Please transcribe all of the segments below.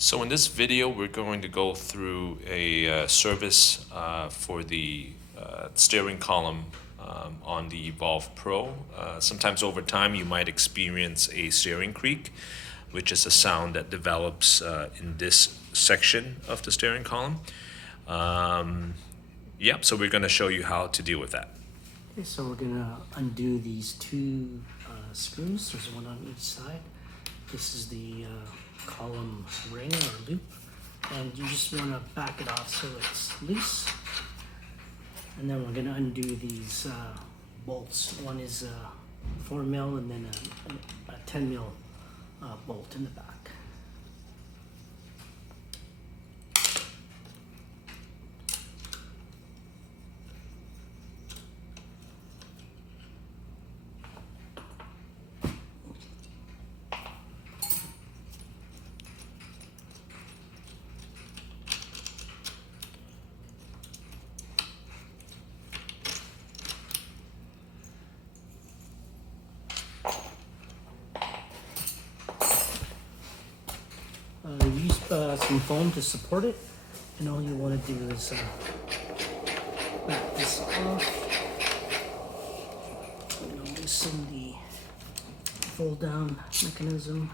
So in this video, we're going to go through a service for the steering column on the EVOLV Pro. Sometimes over time, you might experience a steering creak, which is a sound that develops in this section of the steering column. Yep, so we're going to show you how to deal with that. Okay, so we're gonna undo these two screws. There's one on each side. This is the column ring or loop, and you just want to back it off so it's loose. And then we're gonna undo these bolts. One is 4 mil and then a 10 mil bolt in the back. Use some foam to support it, and all you want to do is back this off. Loosen the fold down mechanism.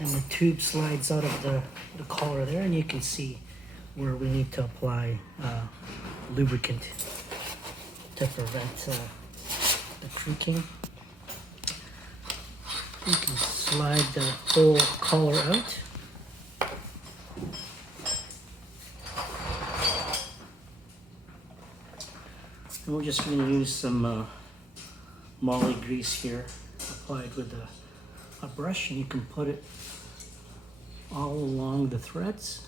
And the tube slides out of the collar there, and you can see where we need to apply lubricant to prevent the creaking. You can slide the whole collar out. And we're just going to use some moly grease here, applied with a brush, and you can put it all along the threads.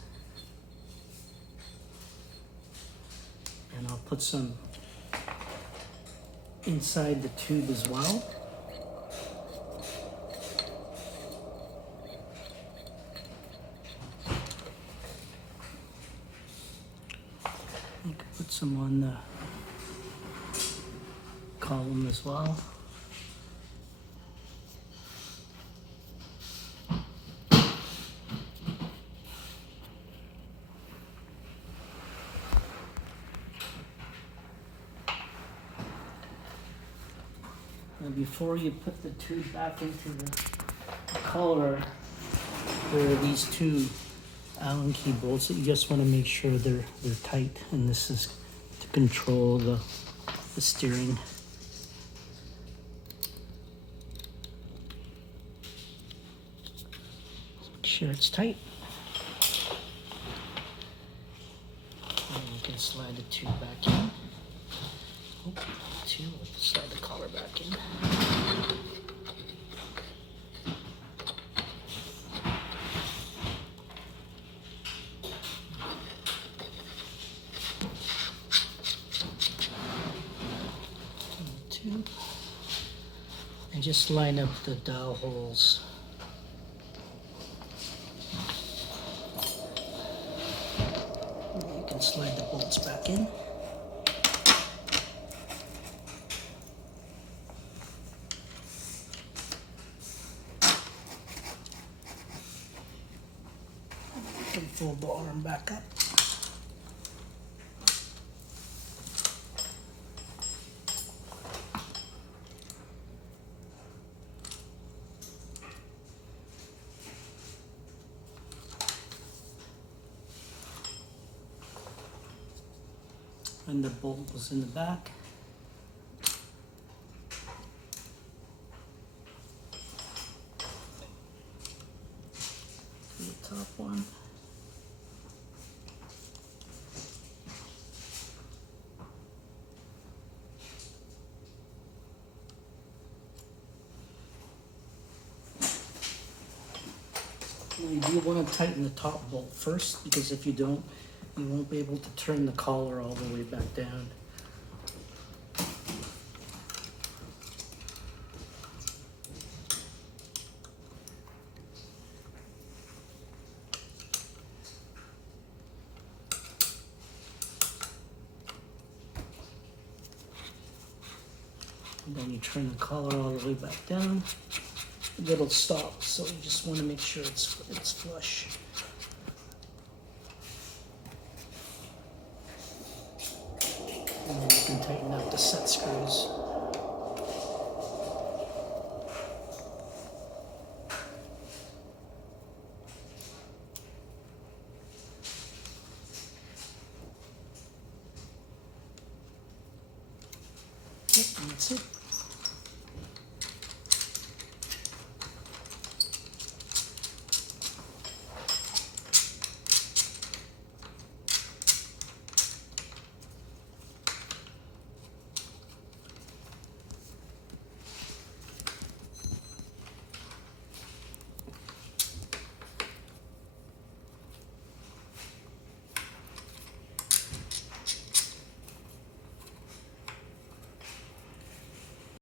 And I'll put some inside the tube as well. You can put some on the column as well. And before you put the tube back into the collar, there are these two Allen key bolts that you just want to make sure they're tight, and this is to control the steering. Make sure it's tight. And you can slide the tube back in. Slide the collar back in. Tube. And just line up the dowel holes. You can slide the bolts back in. And fold the arm back up. And the bolt was in the back. To the top one. You do want to tighten the top bolt first, because if you don't, you won't be able to turn the collar all the way back down. then you turn the collar all the way back down. It'll stop, so you just want to make sure it's flush. And then you can tighten up the set screws. Yep, and that's it.